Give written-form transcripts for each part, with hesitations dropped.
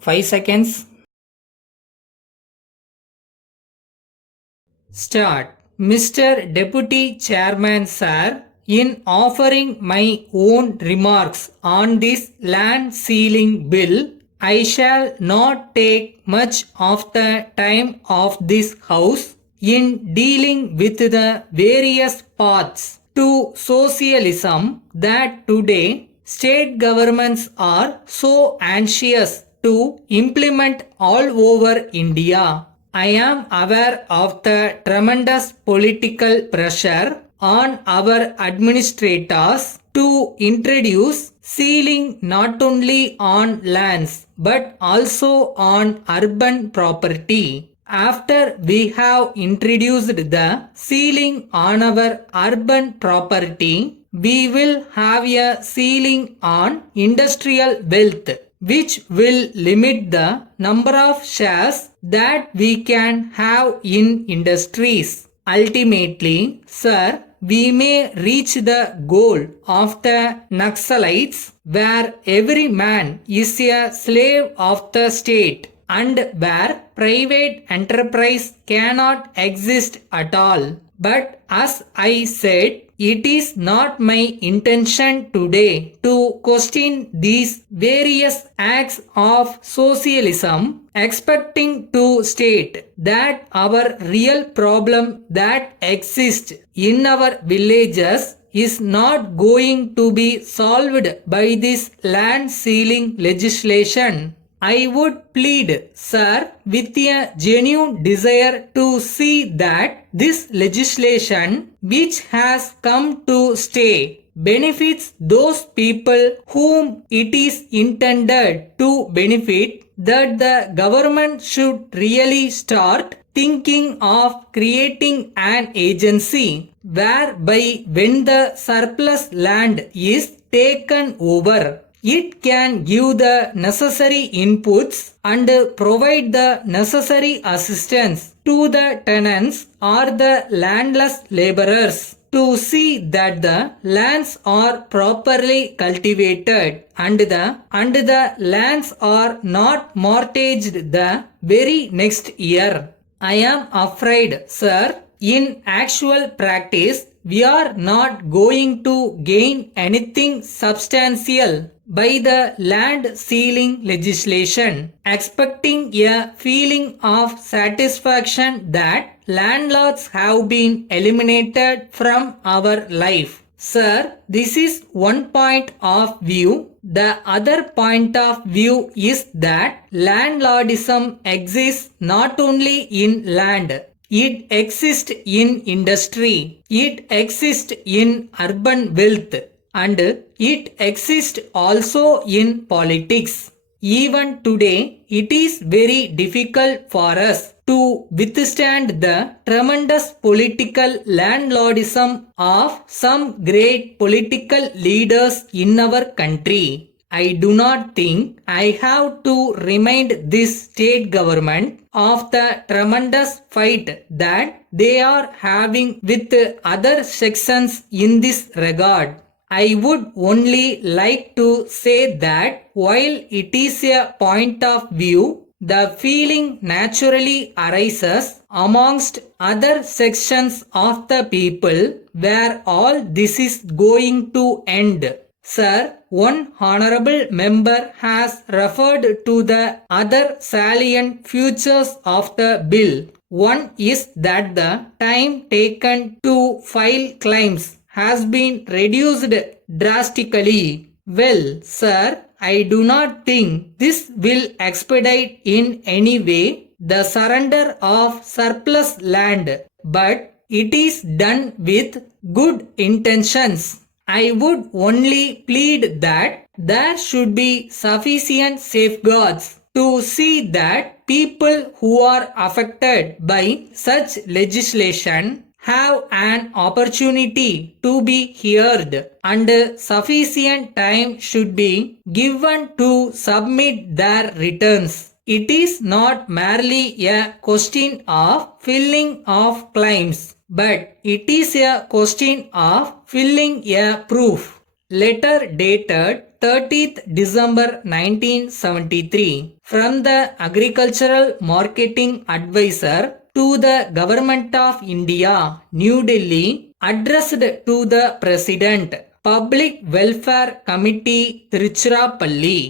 5 seconds. Start. Mr. Deputy Chairman Sir, in offering my own remarks on this land ceiling bill, I shall not take much of the time of this House in dealing with the various paths to socialism that today state governments are so anxious to implement all over India. I am aware of the tremendous political pressure on our administrators to introduce ceiling not only on lands but also on urban property. After we have introduced the ceiling on our urban property, we will have a ceiling on industrial wealth, which will limit the number of shares that we can have in industries. Ultimately, sir, we may reach the goal of the Naxalites where every man is a slave of the state and where private enterprise cannot exist at all. But as I said, it is not my intention today to question these various acts of socialism, expecting to state that our real problem that exists in our villages is not going to be solved by this land ceiling legislation. I would plead, sir, with a genuine desire to see that this legislation, which has come to stay, benefits those people whom it is intended to benefit, that the government should really start thinking of creating an agency whereby when the surplus land is taken over, it can give the necessary inputs and provide the necessary assistance to the tenants or the landless laborers to see that the lands are properly cultivated and the lands are not mortgaged the very next year. I am afraid, sir, in actual practice, we are not going to gain anything substantial by the land ceiling legislation, expecting a feeling of satisfaction that landlords have been eliminated from our life. Sir, this is one point of view. The other point of view is that landlordism exists not only in land. It exists in industry, it exists in urban wealth, and it exists also in politics. Even today, it is very difficult for us to withstand the tremendous political landlordism of some great political leaders in our country. I do not think I have to remind this state government of the tremendous fight that they are having with other sections in this regard. I would only like to say that while it is a point of view, the feeling naturally arises amongst other sections of the people where all this is going to end. Sir, one honorable member has referred to the other salient features of the bill. One is that the time taken to file claims has been reduced drastically. Well, sir, I do not think this will expedite in any way the surrender of surplus land, but it is done with good intentions. I would only plead that there should be sufficient safeguards to see that people who are affected by such legislation have an opportunity to be heard and sufficient time should be given to submit their returns. It is not merely a question of filling of claims, but it is a question of filling a proof. Letter dated 30th December 1973 from the Agricultural Marketing Advisor to the Government of India, New Delhi, addressed to the President, Public Welfare Committee, Tiruchirappalli.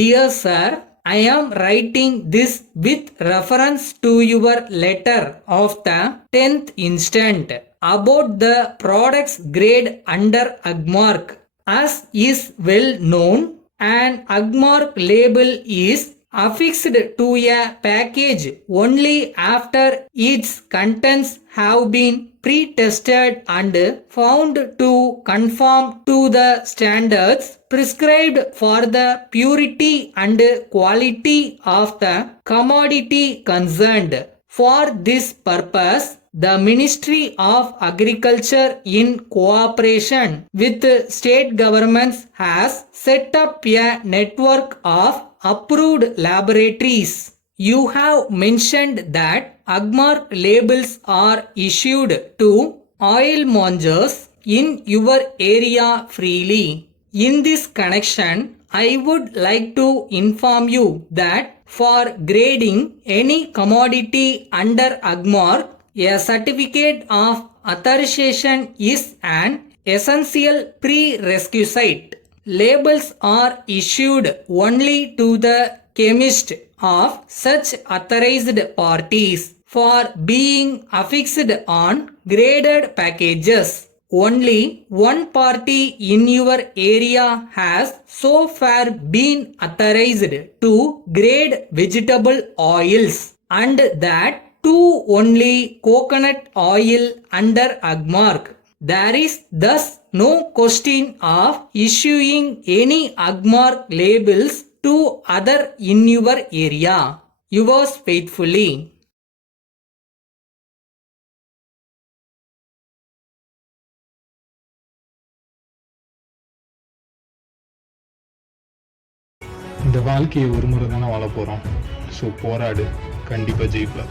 Dear Sir, I am writing this with reference to your letter of the 10th instant about the product's grade under Agmark. As is well known, an Agmark label is affixed to a package only after its contents have been pre-tested and found to conform to the standards prescribed for the purity and quality of the commodity concerned. For this purpose, the Ministry of Agriculture, in cooperation with state governments, has set up a network of approved laboratories. You have mentioned that Agmark labels are issued to oil mongers in your area freely. In this connection, I would like to inform you that for grading any commodity under Agmark, a certificate of authorization is an essential prerequisite. Labels are issued only to the chemist of such authorized parties for being affixed on graded packages. Only one party in your area has so far been authorized to grade vegetable oils, and that too only coconut oil under Agmark. There is thus no question of issuing any Agmark labels to other in your area. Yours faithfully. இந்த வாழ்க்கையை ஒரு முறை தானே வாழ போகிறோம். So போராடு, கண்டிப்பாக ஜெயிப்ப.